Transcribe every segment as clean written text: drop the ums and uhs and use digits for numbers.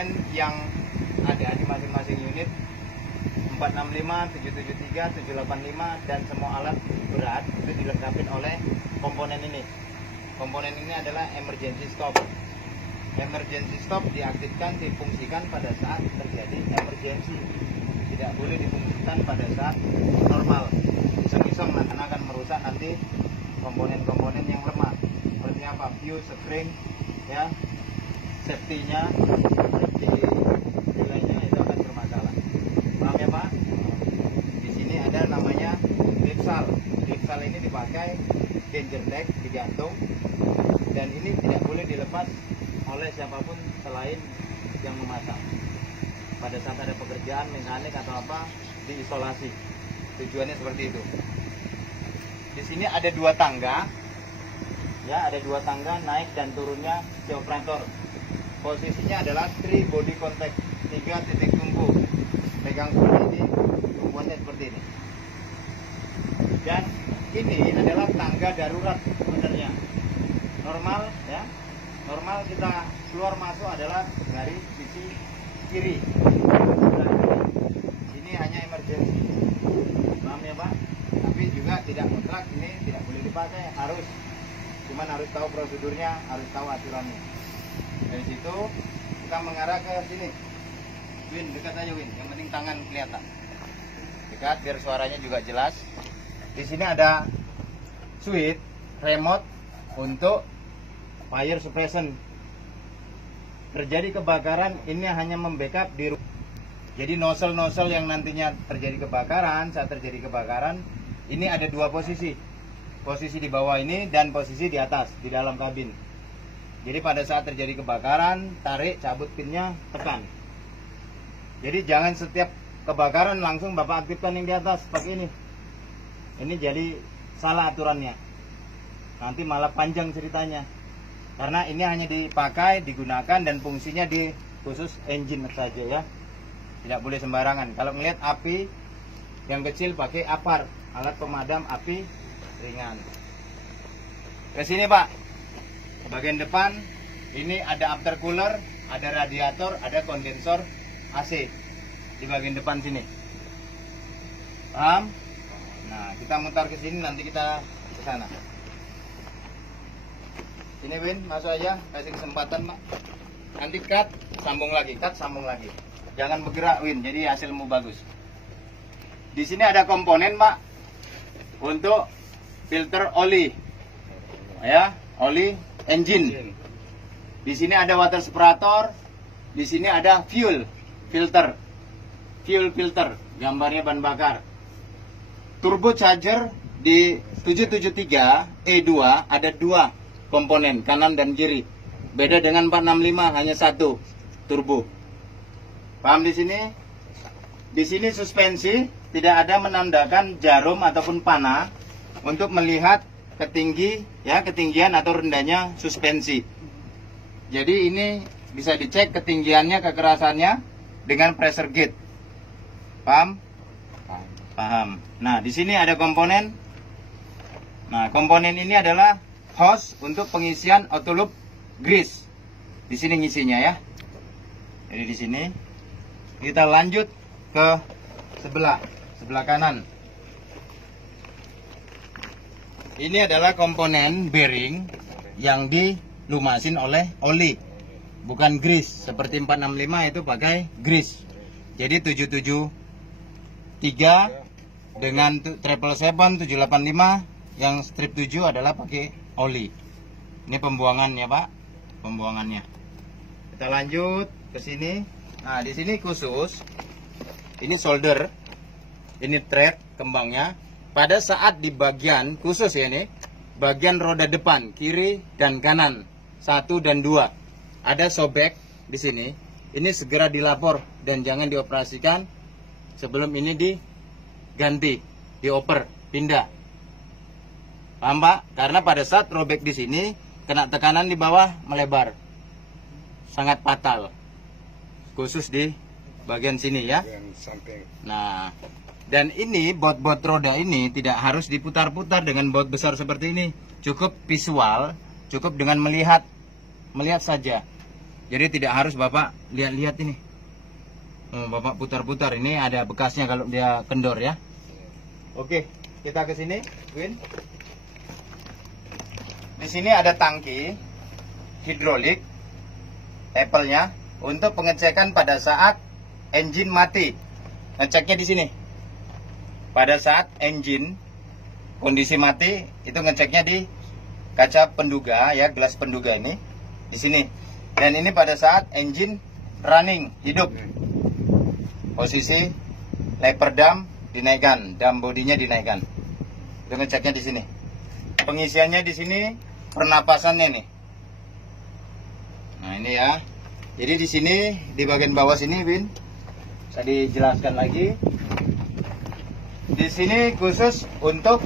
komponen yang ada di masing-masing unit 465, 773, 785 dan semua alat berat itu dilengkapi oleh komponen ini. Komponen ini adalah emergency stop. Emergency stop diaktifkan, difungsikan pada saat terjadi emergency. Tidak boleh difungsikan pada saat normal. Iseng-iseng akan merusak nanti komponen-komponen yang lemah. Seperti apa? Fuse, spring, ya, safety-nya, nilainya itu akan bermasalah. Paham ya Pak? Di sini ada namanya lipsal. Lipsal ini dipakai danger tag, digantung, dan ini tidak boleh dilepas oleh siapapun selain yang memasang. Pada saat ada pekerjaan mekanik atau apa, diisolasi. Tujuannya seperti itu. Di sini ada dua tangga, ya, ada dua tangga naik dan turunnya si operator. Posisinya adalah 3 body contact, 3 titik tumpu. Pegang seperti ini, tumpuannya seperti ini. Dan ini adalah tangga darurat sebenarnya. Normal, ya. Normal kita keluar masuk adalah dari sisi kiri. Ini hanya emergency. Paham ya Pak? Tapi juga tidak mutlak ini tidak boleh dipakai, harus. Cuman harus tahu prosedurnya, harus tahu aturannya. Dari situ kita mengarah ke sini. Win, dekat aja Win. Yang penting tangan kelihatan. Dekat biar suaranya juga jelas. Di sini ada switch remote untuk fire suppression. Terjadi kebakaran, ini hanya membackup di rumah. Jadi nozzle-nozzle yang nantinya terjadi kebakaran, saat terjadi kebakaran, ini ada dua posisi. Posisi di bawah ini dan posisi di atas, di dalam kabin. Jadi pada saat terjadi kebakaran, tarik, cabut pinnya, tekan. Jadi jangan setiap kebakaran langsung Bapak aktifkan yang di atas pakai ini. Ini jadi salah aturannya. Nanti malah panjang ceritanya. Karena ini hanya dipakai, digunakan dan fungsinya di khusus engine saja ya. Tidak boleh sembarangan. Kalau melihat api yang kecil pakai APAR, alat pemadam api ringan. Ke sini Pak. Bagian depan ini ada aftercooler, ada radiator, ada kondensor AC di bagian depan sini. Paham? Nah, kita mutar ke sini, nanti kita ke sana. Ini Win, masuk aja, kasih kesempatan Pak. Nanti cut, sambung lagi, cut, sambung lagi. Jangan bergerak Win, jadi hasilmu bagus. Di sini ada komponen Pak untuk filter oli, ya, oli engine. Di sini ada water separator, di sini ada fuel filter, gambarnya ban bakar. Turbo charger di 773 E2 ada dua komponen, kanan dan kiri. Beda dengan 465, hanya satu turbo. Paham di sini? Di sini suspensi tidak ada menandakan jarum ataupun panah untuk melihat ketinggian atau rendahnya suspensi. Jadi ini bisa dicek ketinggiannya, kekerasannya dengan pressure gauge. Paham? Paham. Nah, di sini ada komponen. Nah, komponen ini adalah hose untuk pengisian auto loop grease. Di sini ngisinya ya. Jadi di sini kita lanjut ke sebelah kanan. Ini adalah komponen bearing yang dilumasin oleh oli, bukan grease. Seperti 465 itu pakai grease. Jadi 773 dengan 777 785 yang strip 7 adalah pakai oli. Ini pembuangannya Pak, pembuangannya. Kita lanjut ke sini. Nah, di sini khusus ini solder, ini thread kembangnya. Pada saat di bagian khusus ya, ini bagian roda depan kiri dan kanan 1 dan 2 ada sobek di sini. Ini segera dilapor dan jangan dioperasikan sebelum ini diganti, dioper, pindah. Paham Pak? Karena pada saat robek di sini kena tekanan di bawah melebar, sangat fatal. Khusus di bagian sini ya. Nah, dan ini baut roda ini tidak harus diputar-putar dengan baut besar seperti ini. Cukup visual, cukup dengan melihat saja. Jadi tidak harus Bapak lihat-lihat ini. Bapak putar-putar, ini ada bekasnya kalau dia kendor ya. Oke, kita ke sini, Win. Di sini ada tangki hidrolik, levelnya untuk pengecekan pada saat engine mati. Ngeceknya di sini. Pada saat engine kondisi mati, itu ngeceknya di kaca penduga ya, gelas penduga ini di sini. Dan ini pada saat engine running, hidup. Posisi lever dam dinaikkan, dam bodinya dinaikkan. Itu ngeceknya di sini. Pengisiannya di sini, pernapasannya nih. Nah, ini ya. Jadi di sini di bagian bawah sini, Win, bisa dijelaskan lagi. Di sini khusus untuk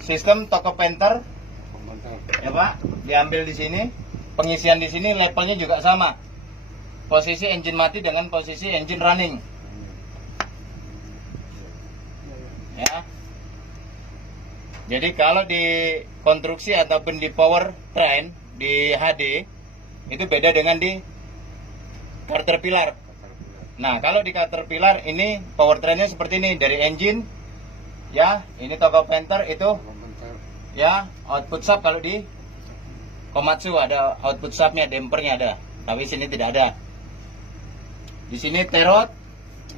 sistem toko penter. Ya, Pak, diambil di sini. Pengisian di sini levelnya juga sama. Posisi engine mati dengan posisi engine running. Ya. Jadi kalau di konstruksi ataupun di power train di HD itu beda dengan di Caterpillar. Nah, kalau di Caterpillar ini power trainnya seperti ini, dari engine ya, ini toko penter itu ya, output sub. Kalau di Komatsu ada output subnya, dampernya ada, tapi sini tidak ada. Di sini terot,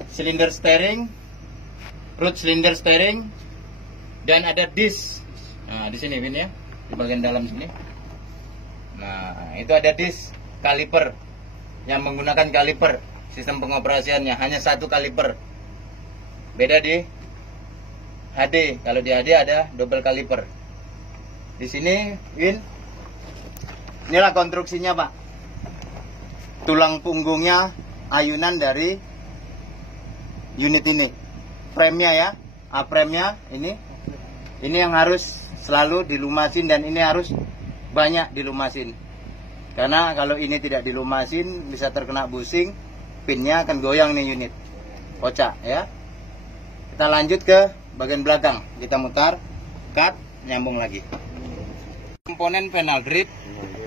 silinder steering, root cylinder steering, dan ada disk. Nah, di sini Win ya, di bagian dalam sini. Nah, itu ada disk kaliper yang menggunakan kaliper. Sistem pengoperasiannya hanya satu kaliper. Beda di HD. Kalau di HD ada double kaliper. Di sini, Win, inilah konstruksinya, Pak. Tulang punggungnya, ayunan dari unit ini. Frame-nya ya, A-frame-nya ini yang harus selalu dilumasin, dan ini harus banyak dilumasin. Karena kalau ini tidak dilumasin bisa terkena busing, pinnya akan goyang nih unit. Kocak ya. Kita lanjut ke bagian belakang. Kita mutar, cut, nyambung lagi. Komponen panel grip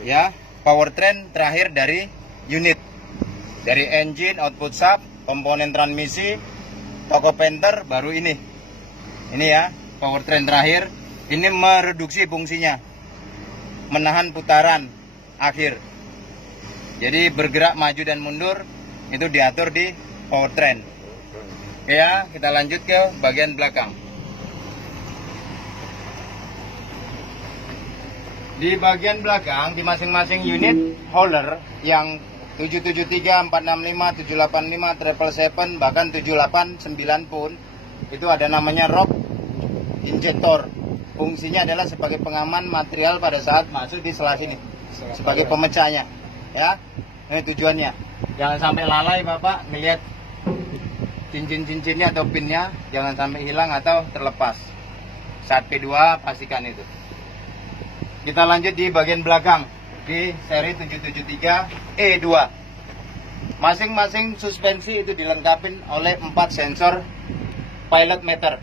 ya, powertrain terakhir dari unit. Dari engine, output sub, komponen transmisi, toko penter, baru ini. Ini ya, powertrain terakhir. Ini mereduksi fungsinya, menahan putaran akhir. Jadi bergerak maju dan mundur itu diatur di powertrain. Ya, kita lanjut ke bagian belakang. Di bagian belakang, di masing-masing unit holder yang 773, 465, 785, 777, bahkan 789 pun itu ada namanya rock injector. Fungsinya adalah sebagai pengaman material pada saat masuk di sela sini, sebagai pemecahnya ya. Ini tujuannya, jangan sampai lalai Bapak ngelihat cincin-cincinnya atau pinnya, jangan sampai hilang atau terlepas. Saat P2 pastikan itu. Kita lanjut di bagian belakang di seri 773 E2. Masing-masing suspensi itu dilengkapi oleh 4 sensor pilot meter.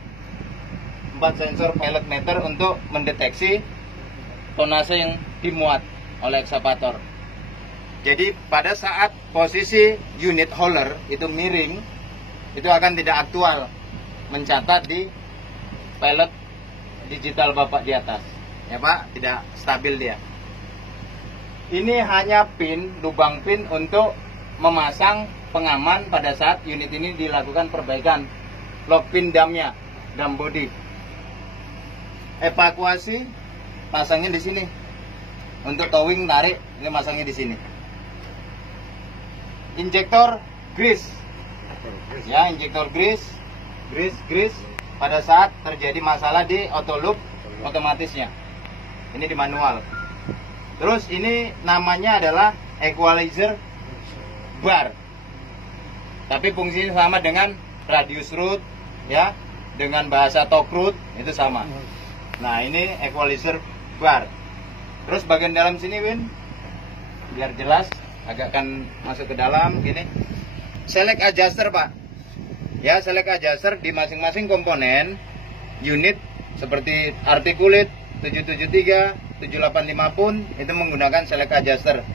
4 sensor pilot meter untuk mendeteksi tonase yang dimuat oleh ekskavator. Jadi pada saat posisi unit holder itu miring, itu akan tidak aktual mencatat di pilot digital Bapak di atas. Ya Pak, tidak stabil dia. Ini hanya pin, lubang pin untuk memasang pengaman pada saat unit ini dilakukan perbaikan. Lock pin damnya, dam body. Evakuasi pasangnya di sini. Untuk towing tarik, ini masangnya di sini. Injektor grease. Ya, injektor grease pada saat terjadi masalah di auto loop otomatisnya. Ini di manual. Terus ini namanya adalah equalizer bar. Tapi fungsinya sama dengan radius root ya, dengan bahasa torque root itu sama. Nah, ini equalizer bar. Terus bagian dalam sini Win, biar jelas, agak kan masuk ke dalam gini. Select adjuster Pak. Ya, select adjuster di masing-masing komponen unit seperti articulate 773, 785 pun itu menggunakan select adjuster.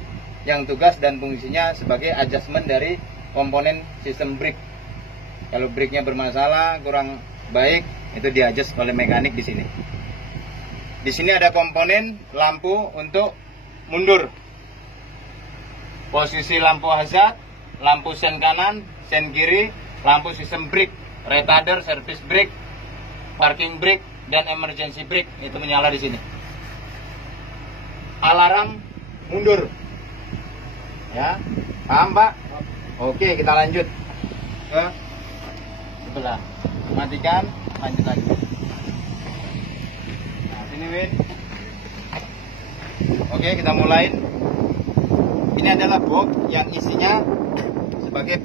yang tugas dan fungsinya sebagai adjustment dari komponen sistem brake. Kalau brake-nya bermasalah, kurang baik, itu di-adjust oleh mekanik di sini. Di sini ada komponen lampu untuk mundur. Posisi lampu hazard, lampu sen kanan, sen kiri, lampu sistem brake, retarder, service brake, parking brake, dan emergency brake itu menyala di sini. Alarm mundur. Ya, paham Pak? Oke, kita lanjut ke sebelah. Matikan, lanjut lagi. Nah, sini Win. Oke, kita mulai. Ini adalah box yang isinya sebagai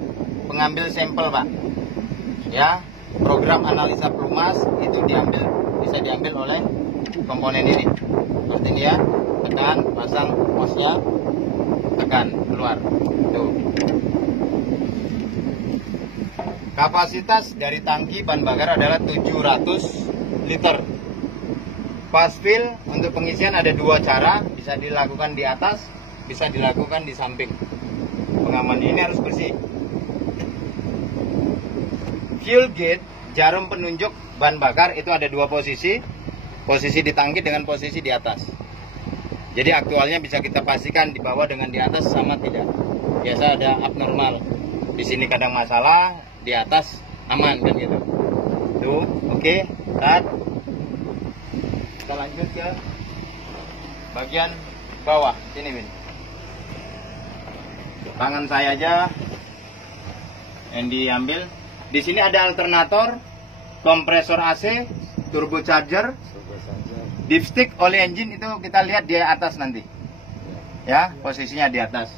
pengambil sampel, Pak. Ya, program analisa pelumas itu bisa diambil oleh komponen ini. Seperti ini ya. Tekan, pasang posnya, tekan, keluar. Tuh. Kapasitas dari tangki bahan bakar adalah 700 liter. Fast fill untuk pengisian ada dua cara, bisa dilakukan di atas, bisa dilakukan di samping. Pengaman ini harus bersih. Fuel gauge, jarum penunjuk bahan bakar itu ada dua posisi di tangki dengan posisi di atas. Jadi aktualnya bisa kita pastikan di bawah dengan di atas sama tidak. Biasa ada abnormal. Di sini kadang masalah, di atas aman kan gitu. Tuh, oke, start. Kita lanjut ke bagian bawah. Sini, Win. Tangan saya aja yang diambil. Di sini ada alternator, kompresor AC, turbocharger, dipstick, oli engine itu kita lihat di atas nanti. Ya, posisinya di atas.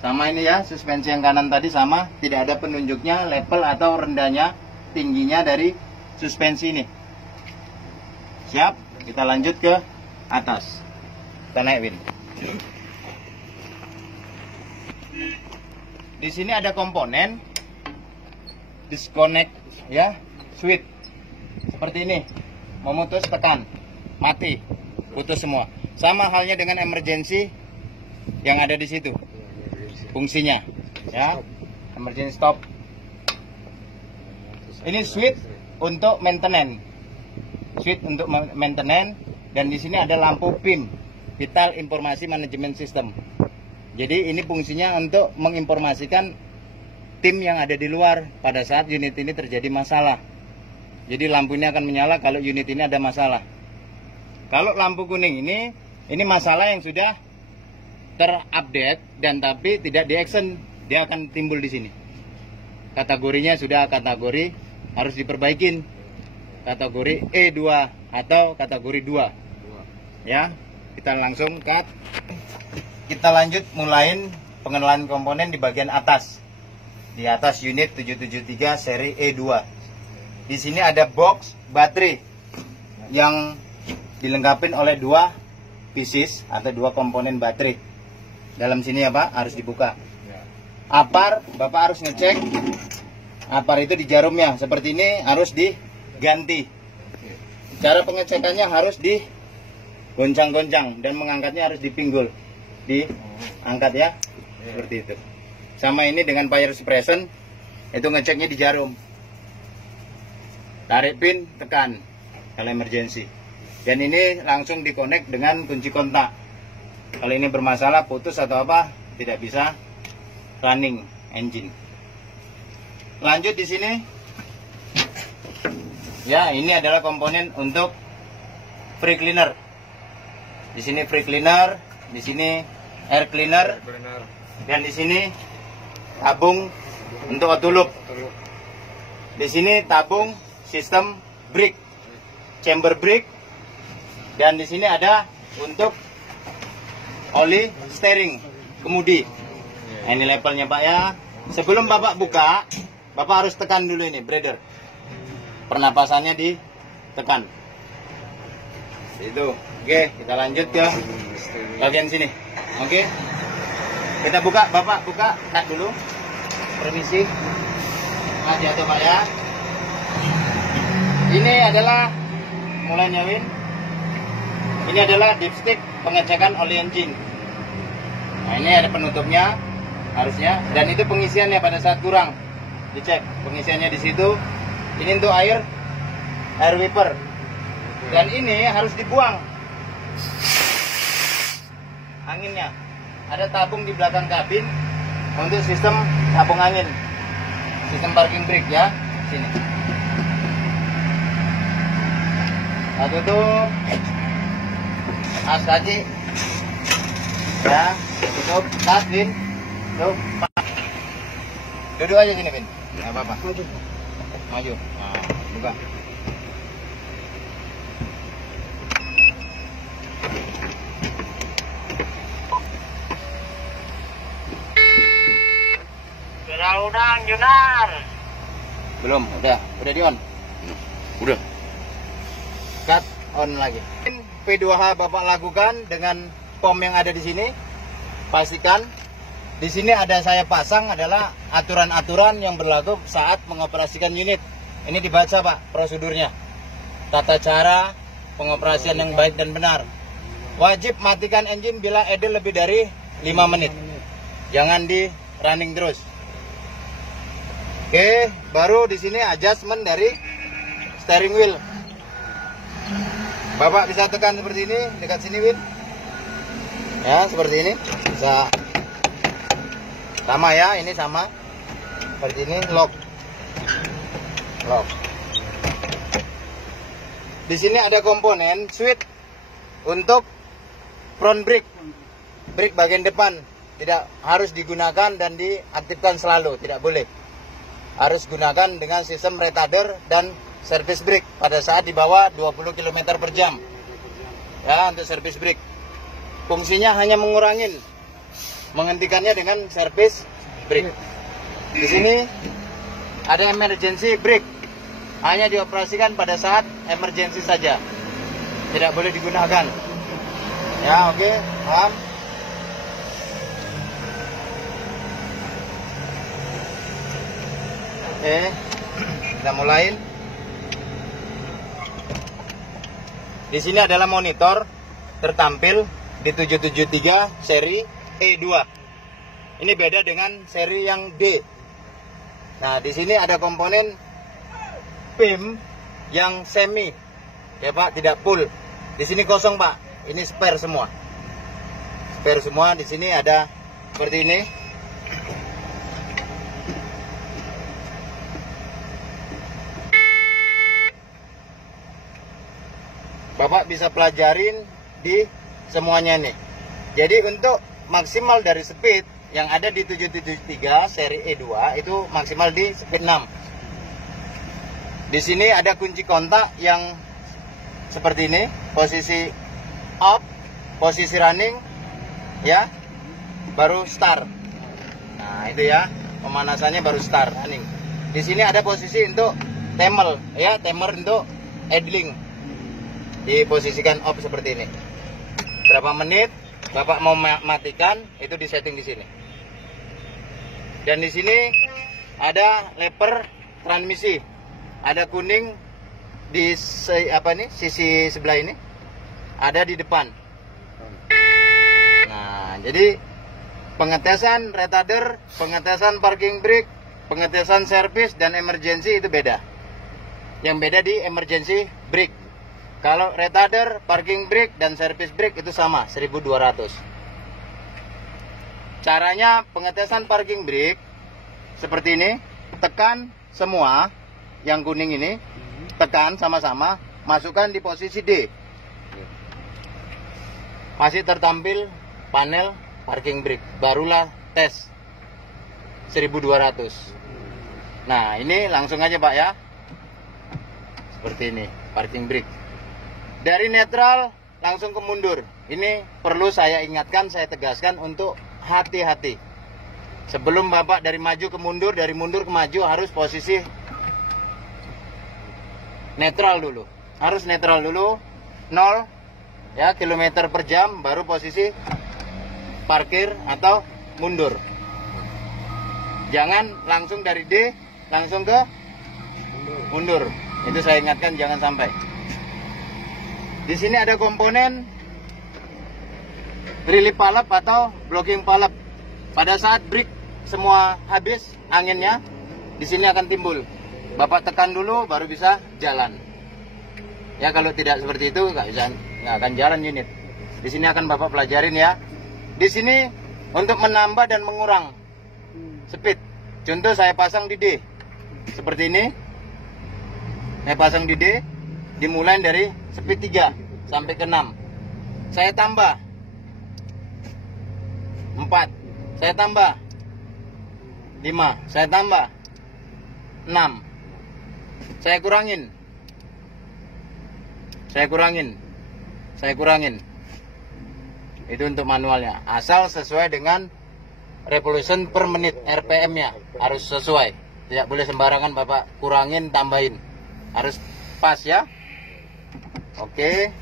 Sama ini ya, suspensi yang kanan tadi sama, tidak ada penunjuknya level atau rendahnya, tingginya dari suspensi ini. Siap, kita lanjut ke atas. Kita naik, Win. Di sini ada komponen disconnect ya, switch. Seperti ini. Memutus, tekan, mati, putus semua. Sama halnya dengan emergency yang ada di situ. Fungsinya ya, emergency stop. Ini switch untuk maintenance. Switch untuk maintenance, dan di sini ada lampu PIM, Vital Informasi Management System. Jadi ini fungsinya untuk menginformasikan tim yang ada di luar pada saat unit ini terjadi masalah. Jadi lampu ini akan menyala kalau unit ini ada masalah. Kalau lampu kuning ini masalah yang sudah terupdate dan tapi tidak di-action, dia akan timbul di sini. Kategorinya sudah kategori harus diperbaikin. Kategori E2 atau kategori 2. Ya, kita langsung cut. Kita lanjut mulain pengenalan komponen di bagian atas. Di atas unit 773 seri E2. Di sini ada box baterai yang dilengkapi oleh dua pieces atau dua komponen baterai. Dalam sini ya Pak, harus dibuka. Apar, Bapak harus ngecek apar itu di jarumnya. Seperti ini harus diganti. Cara pengecekannya harus digoncang-goncang dan mengangkatnya harus dipinggul. Diangkat ya, seperti itu. Sama ini dengan fire suppression, itu ngeceknya di jarum. Tarik pin, tekan kalau emergency. Dan ini langsung dikonek dengan kunci kontak. Kalau ini bermasalah, putus atau apa, tidak bisa running engine. Lanjut di sini. Ya, ini adalah komponen untuk free cleaner. Di sini free cleaner, di sini air cleaner, dan di sini tabung untuk auto loop. Di sini tabung sistem brake, chamber brake, dan di sini ada untuk oli steering kemudi. Nah, ini levelnya Pak ya. Sebelum Bapak buka, Bapak harus tekan dulu ini breather. Pernapasannya ditekan. Itu. Oke, kita lanjut ke bagian sini. Oke. Kita buka, Bapak buka, cut dulu. Permisi. Hati-hati Pak ya. Ini adalah mulainya Win. Ini adalah dipstick pengecekan oli engine. Nah, ini ada penutupnya harusnya, dan itu pengisiannya pada saat kurang dicek pengisiannya di situ. Ini untuk air wiper, dan ini harus dibuang anginnya. Ada tabung di belakang kabin untuk sistem tabung angin, sistem parking brake ya. Sini. Tutup. As kaki. Ya, tutup. Tas, Vin. Tutup. Duduk aja sini, Vin. Enggak apa-apa. Maju. Nah, buka. Udah, Junar. Belum, udah di on. Udah. Cut on lagi. P2H Bapak lakukan dengan pom yang ada di sini. Pastikan di sini ada saya pasang adalah aturan-aturan yang berlaku saat mengoperasikan unit. Ini dibaca Pak prosedurnya. Tata cara pengoperasian yang baik dan benar. Wajib matikan engine bila idle lebih dari 5 menit. Jangan di running terus. Oke, baru di sini adjustment dari steering wheel. Bapak bisa tekan seperti ini, dekat sini, Win. Ya, seperti ini. Bisa sama ya, ini sama. Seperti ini, lock. Lock. Di sini ada komponen switch untuk front brake. Brake bagian depan tidak harus digunakan dan diaktifkan selalu, tidak boleh. Harus gunakan dengan sistem retarder dan service brake pada saat di bawah 20 km per jam. Ya, untuk service brake. Fungsinya hanya mengurangin, menghentikannya dengan service brake. Di sini ada emergency brake. Hanya dioperasikan pada saat emergency saja. Tidak boleh digunakan. Ya, oke, paham? Oke, kita mulai. Di sini adalah monitor tertampil di 773 seri E2. Ini beda dengan seri yang D. Nah, di sini ada komponen PIM yang semi, ya Pak, tidak full. Di sini kosong Pak. Ini spare semua. Spare semua. Di sini ada seperti ini. Bapak bisa pelajarin di semuanya nih. Jadi untuk maksimal dari speed yang ada di 773 seri E2 itu maksimal di speed 6. Di sini ada kunci kontak yang seperti ini, posisi off, posisi running, ya, baru start. Nah itu ya, pemanasannya baru start running. Di sini ada posisi untuk timer, ya, timer untuk idling. Diposisikan off seperti ini. Berapa menit Bapak mau matikan itu disetting di sini. Dan di sini ada lever transmisi. Ada kuning di sisi sebelah ini. Ada di depan. Nah, jadi pengetesan retarder, pengetesan parking brake, pengetesan service dan emergency itu beda. Yang beda di emergency brake. Kalau retarder, parking brake, dan service brake itu sama, 1200. Caranya pengetesan parking brake seperti ini. Tekan semua yang kuning ini, tekan sama-sama, masukkan di posisi D. Masih tertampil panel parking brake, barulah tes 1200. Nah ini langsung aja Pak ya, seperti ini parking brake. Dari netral langsung ke mundur. Ini perlu saya ingatkan, saya tegaskan untuk hati-hati. Sebelum Bapak dari maju ke mundur, dari mundur ke maju harus posisi netral dulu. Harus netral dulu, 0 ya kilometer per jam, baru posisi parkir atau mundur. Jangan langsung dari D langsung ke mundur. Itu saya ingatkan, jangan sampai. Di sini ada komponen relief valve atau blocking valve. Pada saat brake semua habis anginnya, di sini akan timbul. Bapak tekan dulu baru bisa jalan. Ya kalau tidak seperti itu nggak akan jalan unit. Di sini akan Bapak pelajarin ya. Di sini untuk menambah dan mengurang speed. Contoh saya pasang di D seperti ini. Saya pasang di D, dimulai dari speed 3 sampai ke 6. Saya tambah 4, saya tambah 5, saya tambah 6, saya kurangin, saya kurangin. Itu untuk manualnya. Asal sesuai dengan revolution per menit, RPM-nya harus sesuai. Tidak boleh sembarangan Bapak kurangin, tambahin. Harus pas ya. Oke.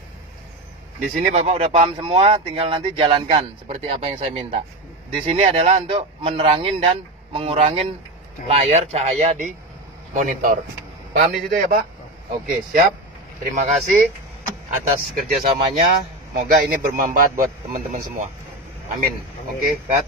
Di sini Bapak udah paham semua, tinggal nanti jalankan seperti apa yang saya minta. Di sini adalah untuk menerangin dan mengurangin layar cahaya di monitor. Paham di situ ya Pak? Oke, siap. Terima kasih atas kerjasamanya. Semoga ini bermanfaat buat teman-teman semua. Amin. Oke, cut.